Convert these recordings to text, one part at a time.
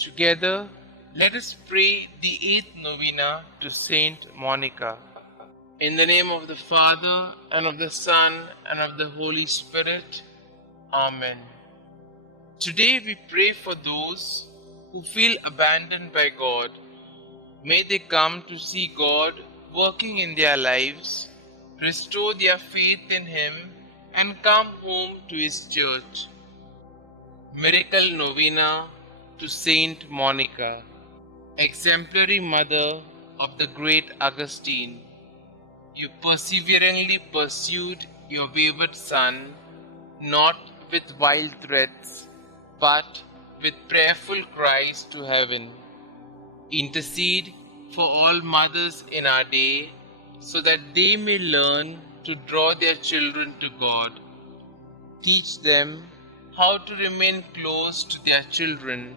Together, let us pray the 8th Novena to Saint Monica. In the name of the Father, and of the Son, and of the Holy Spirit. Amen. Today we pray for those who feel abandoned by God. May they come to see God working in their lives, restore their faith in Him, and come home to His church. Miracle Novena to Saint Monica, exemplary mother of the great Augustine. You perseveringly pursued your wayward son, not with wild threats, but with prayerful cries to heaven. Intercede for all mothers in our day, so that they may learn to draw their children to God. Teach them how to remain close to their children,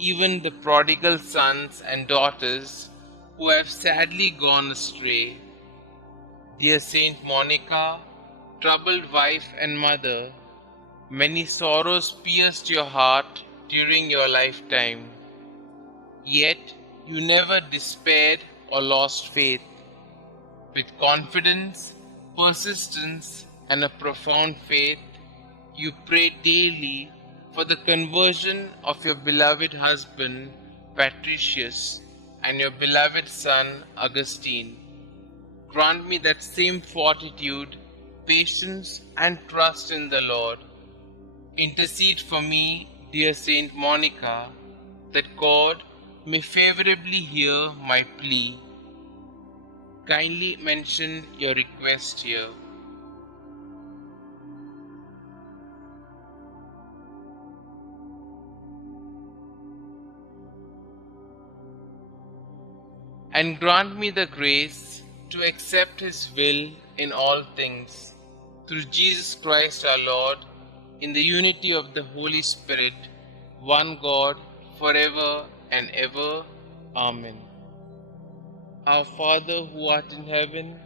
even the prodigal sons and daughters who have sadly gone astray. Dear Saint Monica, troubled wife and mother, many sorrows pierced your heart during your lifetime. Yet you never despaired or lost faith. With confidence, persistence, and a profound faith, you prayed daily for the conversion of your beloved husband, Patricius, and your beloved son, Augustine. Grant me that same fortitude, patience, and trust in the Lord. Intercede for me, dear Saint Monica, that God may favorably hear my plea. Kindly mention your request here. And grant me the grace to accept His will in all things, through Jesus Christ our Lord, in the unity of the Holy Spirit, one God, forever and ever. Amen. Our Father who art in heaven,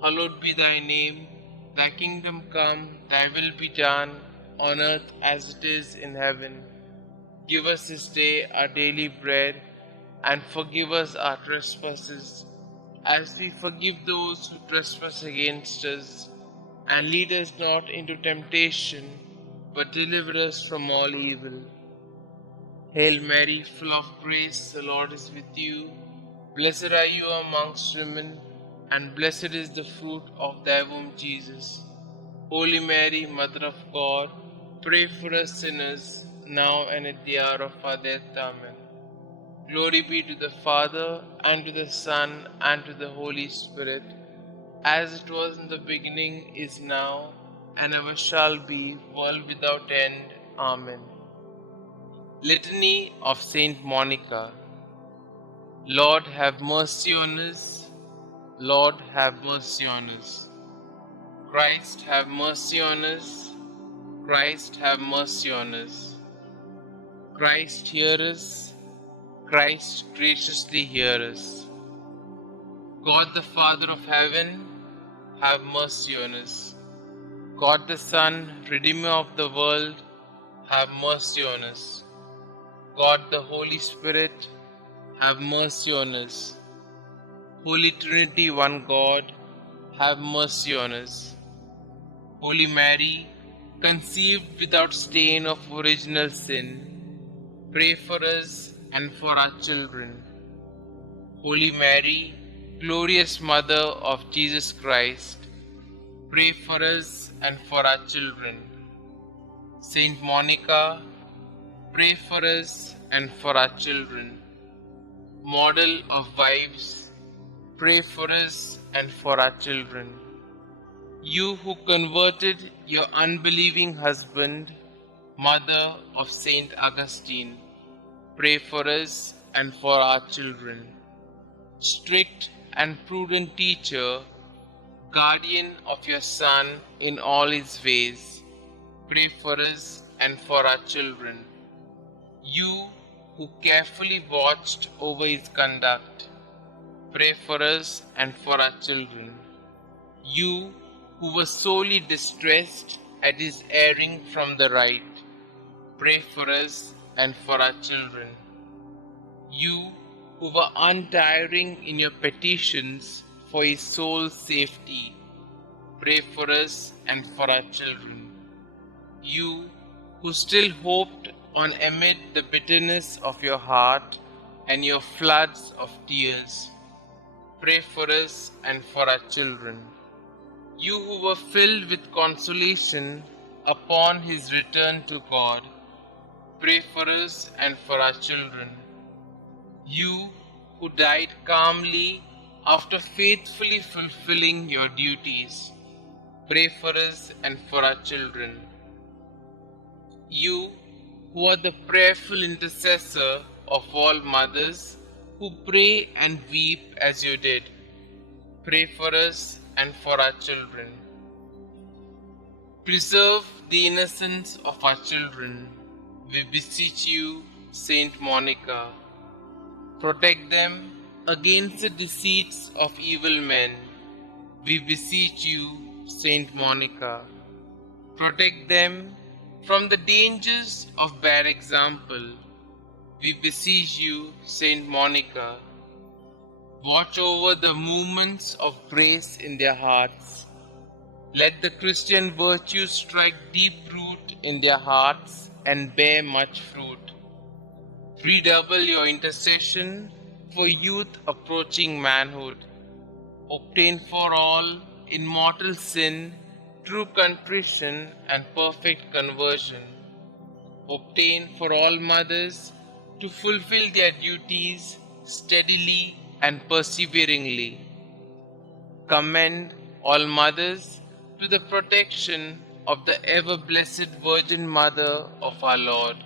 hallowed be thy name. Thy kingdom come, thy will be done, on earth as it is in heaven. Give us this day our daily bread, and forgive us our trespasses, as we forgive those who trespass against us. And lead us not into temptation, but deliver us from all evil. Hail Mary, full of grace, the Lord is with you. Blessed are you amongst women, and blessed is the fruit of thy womb, Jesus. Holy Mary, Mother of God, pray for us sinners, now and at the hour of our death. Amen. Glory be to the Father, and to the Son, and to the Holy Spirit, as it was in the beginning, is now, and ever shall be, world without end. Amen. Litany of Saint Monica. Lord, have mercy on us. Lord, have mercy on us. Christ, have mercy on us. Christ, have mercy on us. Christ, hear us. Christ, graciously hear us. God the Father of heaven, have mercy on us. God the Son, Redeemer of the world, have mercy on us. God the Holy Spirit, have mercy on us. Holy Trinity, one God, have mercy on us. Holy Mary, conceived without stain of original sin, pray for us and for our children. Holy Mary, glorious Mother of Jesus Christ, pray for us and for our children. Saint Monica, pray for us and for our children. Model of wives, pray for us and for our children. You who converted your unbelieving husband, Mother of Saint Augustine, pray for us and for our children. Strict and prudent teacher, guardian of your Son in all his ways, pray for us and for our children. You who carefully watched over his conduct, pray for us and for our children. You who were sorely distressed at his erring from the right, pray for us and for our children. You who were untiring in your petitions for his soul's safety, pray for us and for our children. You who still hoped on amid the bitterness of your heart and your floods of tears, pray for us and for our children. You who were filled with consolation upon his return to God, pray for us and for our children. You who died calmly after faithfully fulfilling your duties, pray for us and for our children. You who are the prayerful intercessor of all mothers who pray and weep as you did, pray for us and for our children. Preserve the innocence of our children, we beseech you, Saint Monica. Protect them against the deceits of evil men, we beseech you, Saint Monica. Protect them from the dangers of bad example, we beseech you, Saint Monica. Watch over the movements of grace in their hearts. Let the Christian virtues strike deep root in their hearts and bear much fruit. Redouble your intercession for youth approaching manhood. Obtain for all in mortal sin true contrition and perfect conversion. Obtain for all mothers to fulfill their duties steadily and perseveringly. Commend all mothers to the protection of the ever-blessed Virgin Mother of our Lord.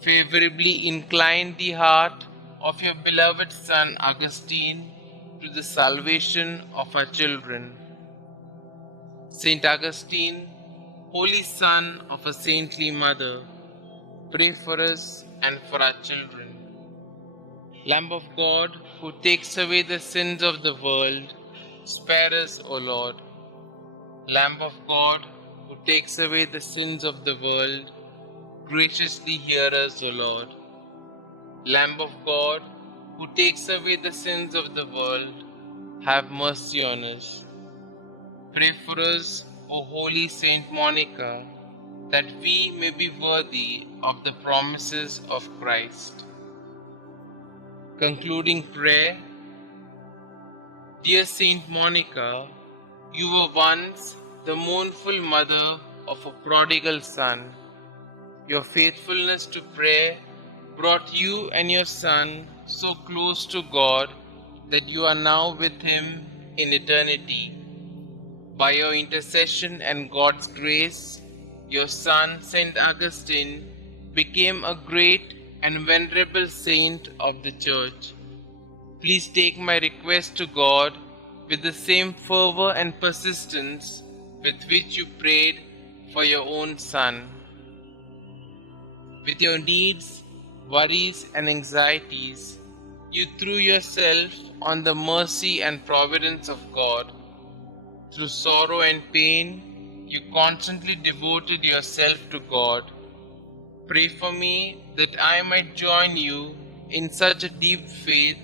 Favorably incline the heart of your beloved son Augustine to the salvation of our children. Saint Augustine, holy son of a saintly mother, pray for us and for our children. Lamb of God, who takes away the sins of the world, spare us, O Lord. Lamb of God, who takes away the sins of the world, graciously hear us, O Lord. Lamb of God, who takes away the sins of the world, have mercy on us. Pray for us, O holy Saint Monica, that we may be worthy of the promises of Christ. Concluding prayer. Dear Saint Monica, you were once the mournful mother of a prodigal son. Your faithfulness to prayer brought you and your son so close to God that you are now with him in eternity. By your intercession and God's grace, your son, Saint Augustine, became a great and venerable saint of the Church. Please take my request to God with the same fervor and persistence with which you prayed for your own son. With your needs, worries, and anxieties, you threw yourself on the mercy and providence of God. Through sorrow and pain, you constantly devoted yourself to God. Pray for me that I might join you in such a deep faith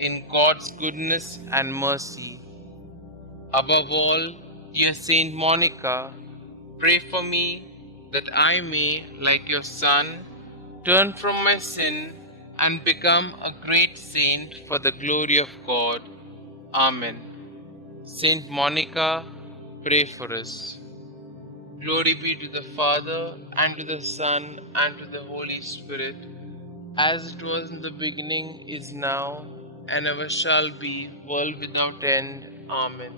in God's goodness and mercy. Above all, dear Saint Monica, pray for me that I may, like your son, turn from my sin and become a great saint for the glory of God. Amen. Saint Monica, pray for us. Glory be to the Father, and to the Son, and to the Holy Spirit, as it was in the beginning, is now, and ever shall be, world without end. Amen.